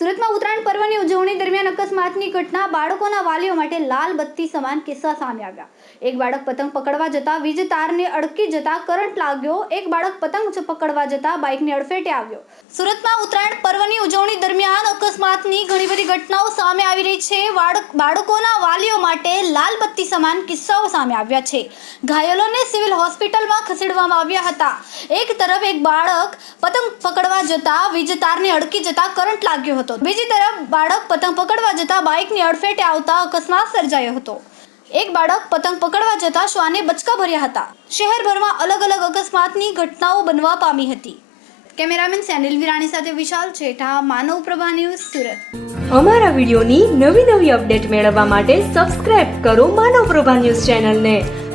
સુરતમાં ઉત્તરાયણ પર્વની ઉજવણી દરમિયાન અકસ્માતની ઘટના બાળકોના વાલીઓ માટે લાલ બત્તી સમાન કિસ્સા સામે આવ્યા. એક બાળક પતંગ પકડવા જતા, વીજ તારને અડકી જતા કરંટ લાગ્યો. એક બાળક પતંગ પકડવા જતા બાઇકને અડફેટે આવ્યો. સુરતમાં ઉત્તરાયણ પર્વની ઉજવણી દરમિયાન અકસ્માતની ઘણી બધી ઘટનાઓ સામે આવી રહી છે. બાળક બાળકોના વાલીઓ માટે લાલ બત્તી સમાન કિસ્સાઓ સામે આવ્યા છે. ઘાયલોને સિવિલ હોસ્પિટલમાં ખસેડવામાં આવ્યા હતા. એક તરફ એક બાળક પતંગ પકડવા જતા વીજ તારને અડકી જતા કરંટ લાગ્યો હતો. બીજી તરફ બાળક પતંગ પકડવા જતા બાઇકની અડફેટે આવતા અકસ્માત સર્જાયો હતો. એક બાળક પતંગ પકડવા જતા શ્વાને બચકા ભર્યા હતા. શહેરભરમાં અલગ અલગ અકસ્માતની ઘટનાઓ બનવા પામી હતી. કેમેરામેન સેનિલ વિરાણી સાથે વિશાલ છેઠા માનવ પ્રભા ન્યૂઝ સુરત. અમારા વિડીયોની નવી નવી અપડેટ મેળવવા માટે સબસ્ક્રાઇબ કરો માનવ પ્રભા ન્યૂઝ ચેનલને.